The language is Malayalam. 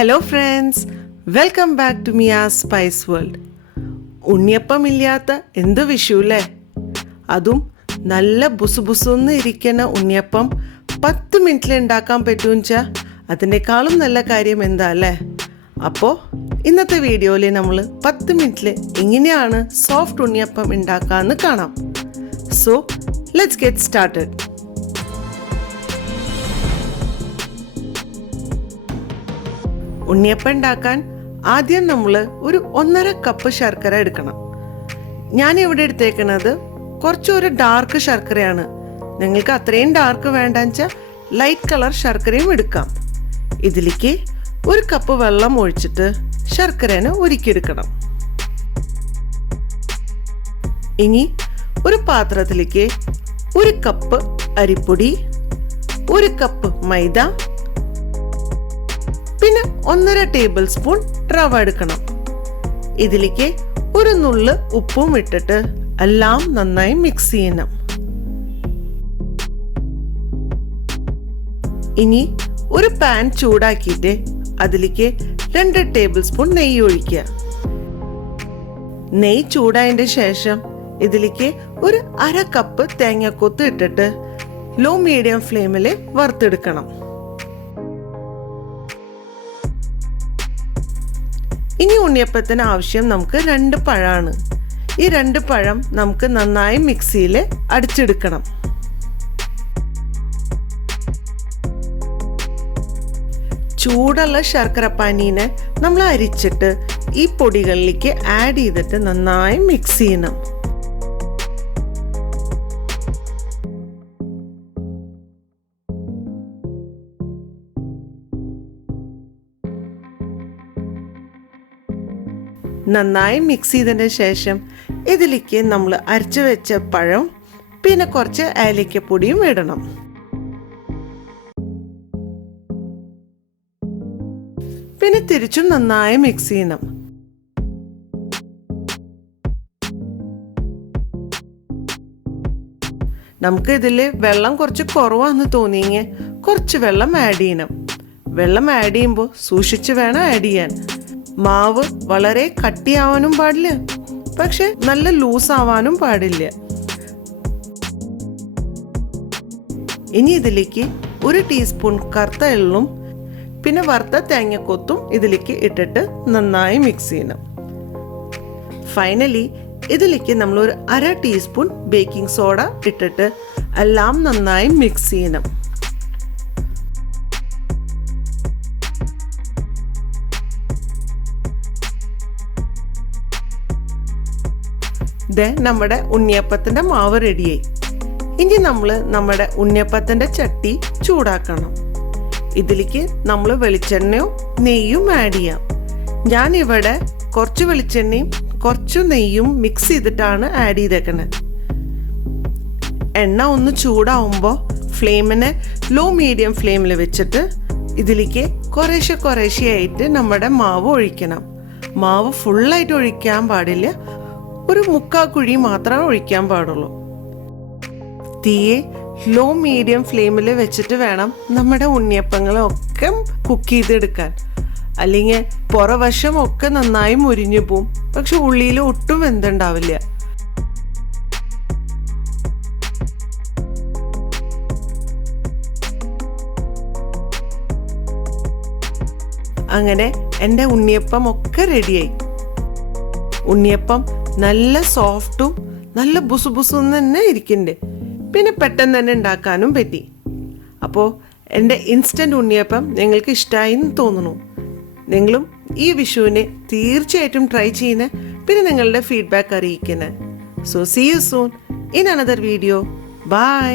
Hello friends, welcome back to Mia's spice world. Unniyappam ഇല്ലാത്ത എന്ത് വിഷു അല്ലേ? അതും നല്ല ബുസുബുസുന്ന് ഇരിക്കുന്ന ഉണ്ണിയപ്പം 10 മിനിറ്റിൽ ഉണ്ടാക്കാൻ പറ്റുമെന്ന് വെച്ചാൽ അതിനേക്കാളും നല്ല കാര്യം എന്താ അല്ലേ? അപ്പോൾ ഇന്നത്തെ വീഡിയോയിൽ നമ്മൾ 10 മിനിറ്റിൽ എങ്ങനെയാണ് സോഫ്റ്റ് ഉണ്ണിയപ്പം ഉണ്ടാക്കാമെന്ന് കാണാം. So let's get started. Unniyappam ഉണ്ടാക്കാൻ ആദ്യം നമ്മൾ ഒരു 1.5 കപ്പ് ശർക്കര എടുക്കണം. ഞാൻ ഇവിടെ എടുത്തേക്കുന്നത് കുറച്ചൊരു ഡാർക്ക് ശർക്കരയാണ്. നിങ്ങൾക്ക് അത്രയും ഡാർക്ക് വേണ്ടെന്ന് വെച്ചാൽ ലൈറ്റ് കളർ ശർക്കരയും എടുക്കാം. ഇതിലേക്ക് 1 കപ്പ് വെള്ളം ഒഴിച്ചിട്ട് ശർക്കരനെ ഉരുക്കിയെടുക്കണം. ഇനി ഒരു പാത്രത്തിലേക്ക് 1 കപ്പ് അരിപ്പൊടി, 1 കപ്പ് മൈദ, പിന്നെ 1.5 ടേബിൾ സ്പൂൺ റവ എടുക്കണം. ഇതിലേക്ക് ഒരു നുള്ള് ഉപ്പും ഇട്ടിട്ട് എല്ലാം നന്നായി മിക്സ് ചെയ്യണം. ഇനി ഒരു പാൻ ചൂടാക്കിയിട്ട് അതിലേക്ക് 2 ടേബിൾ സ്പൂൺ നെയ്യ് ഒഴിക്കുക. നെയ്യ് ചൂടായതിന്റെ ശേഷം ഇതിലേക്ക് ഒരു 1/2 കപ്പ് തേങ്ങാക്കൊത്ത് ഇട്ടിട്ട് ലോ മീഡിയം ഫ്ലെയിമിൽ വറുത്തെടുക്കണം. ഇനി ഉണ്ണിയപ്പത്തിന് ആവശ്യം നമുക്ക് 2 പഴമാണ്. ഈ 2 പഴം നമുക്ക് നന്നായി മിക്സിയിൽ അടിച്ചെടുക്കണം. ചൂടുള്ള ശർക്കര പാനീനെ നമ്മൾ അരിച്ചിട്ട് ഈ പൊടികളിലേക്ക് ആഡ് ചെയ്തിട്ട് നന്നായി മിക്സ് ചെയ്യണം. നന്നായി മിക്സ് ചെയ്തതിന് ശേഷം ഇതിലേക്ക് നമ്മൾ അരച്ചു വെച്ച പഴം പിന്നെ കുറച്ച് ഏലക്കപ്പൊടിയും ഇടണം. പിന്നെ തിരിച്ചും നന്നായി മിക്സ് ചെയ്യണം. നമുക്ക് ഇതിൽ വെള്ളം കുറച്ച് കുറവാന്ന് തോന്നിയെങ്കിൽ കുറച്ച് വെള്ളം ആഡ് ചെയ്യണം. വെള്ളം ആഡ് ചെയ്യുമ്പോൾ സൂക്ഷിച്ച് വേണം ആഡ് ചെയ്യാൻ. മാവ് വളരെ കട്ടിയാവാനും പാടില്ല, പക്ഷെ നല്ല ലൂസ് ആവാനും പാടില്ല. ഇനി ഇതിലേക്ക് 1 ടീസ്പൂൺ കറുത്ത എള്ളും പിന്നെ വറുത്ത തേങ്ങക്കൊത്തും ഇതിലേക്ക് ഇട്ടിട്ട് നന്നായി മിക്സ് ചെയ്യണം. ഫൈനലി ഇതിലേക്ക് നമ്മൾ ഒരു 1/2 ടീസ്പൂൺ ബേക്കിംഗ് സോഡ ഇട്ടിട്ട് എല്ലാം നന്നായി മിക്സ് ചെയ്യണം. നമ്മുടെ ഉണ്ണിയപ്പത്തിന്റെ മാവ് റെഡിയായി. ഇനി നമ്മൾ നമ്മുടെ ഉണ്ണിയപ്പത്തിന്റെ ചട്ടി ചൂടാക്കണം. ഇതിലേക്ക് നമ്മൾ വെളിച്ചെണ്ണയോ നെയ്യും ആഡ് ചെയ്യാം. ഞാൻ ഇവിടെ കുറച്ച് വെളിച്ചെണ്ണയും കുറച്ച് നെയ്യും മിക്സ് ചെയ്തിട്ടാണ് ആഡ് ചെയ്തേക്കുന്നത്. എണ്ണ ഒന്ന് ചൂടാവുമ്പോൾ ഫ്ലെയിമിനെ ലോ മീഡിയം ഫ്ലെയിമിൽ വെച്ചിട്ട് ഇതിലേക്ക് കുറേശ്ശെയായിട്ട് നമ്മുടെ മാവ് ഒഴിക്കണം. മാവ് ഫുള്ളായിട്ട് ഒഴിക്കാൻ പാടില്ല, ഒരു 1/4 കുഴി മാത്രമേ ഒഴിക്കാൻ പാടുള്ളൂ. തീയെ ലോ മീഡിയം ഫ്ലെയിമിൽ വെച്ചിട്ട് വേണം നമ്മുടെ ഉണ്ണിയപ്പങ്ങളൊക്കെ കുക്ക് ചെയ്തെടുക്കാൻ. അല്ലെങ്കിൽ പുറവശം ഒക്കെ നന്നായി മുരിഞ്ഞു പോവും, പക്ഷെ ഉള്ളിയിൽ ഒട്ടും വെന്തുണ്ടാവില്ല. അങ്ങനെ എൻ്റെ ഉണ്ണിയപ്പം ഒക്കെ റെഡിയായി. ഉണ്ണിയപ്പം നല്ല സോഫ്റ്റും നല്ല ബുസുബുസും തന്നെ ഇരിക്കണ്ടേ, പിന്നെ പെട്ടെന്ന് തന്നെ ഉണ്ടാക്കാനും പറ്റി. അപ്പോൾ എൻ്റെ ഇൻസ്റ്റൻറ്റ് ഉണ്ണിയപ്പം നിങ്ങൾക്ക് ഇഷ്ടമായി എന്ന് തോന്നുന്നു. നിങ്ങളും ഈ വിഷുവിനെ തീർച്ചയായിട്ടും ട്രൈ ചെയ്യുന്ന, പിന്നെ നിങ്ങളുടെ ഫീഡ്ബാക്ക് അറിയിക്കുന്നത്. So see you soon in another video. By.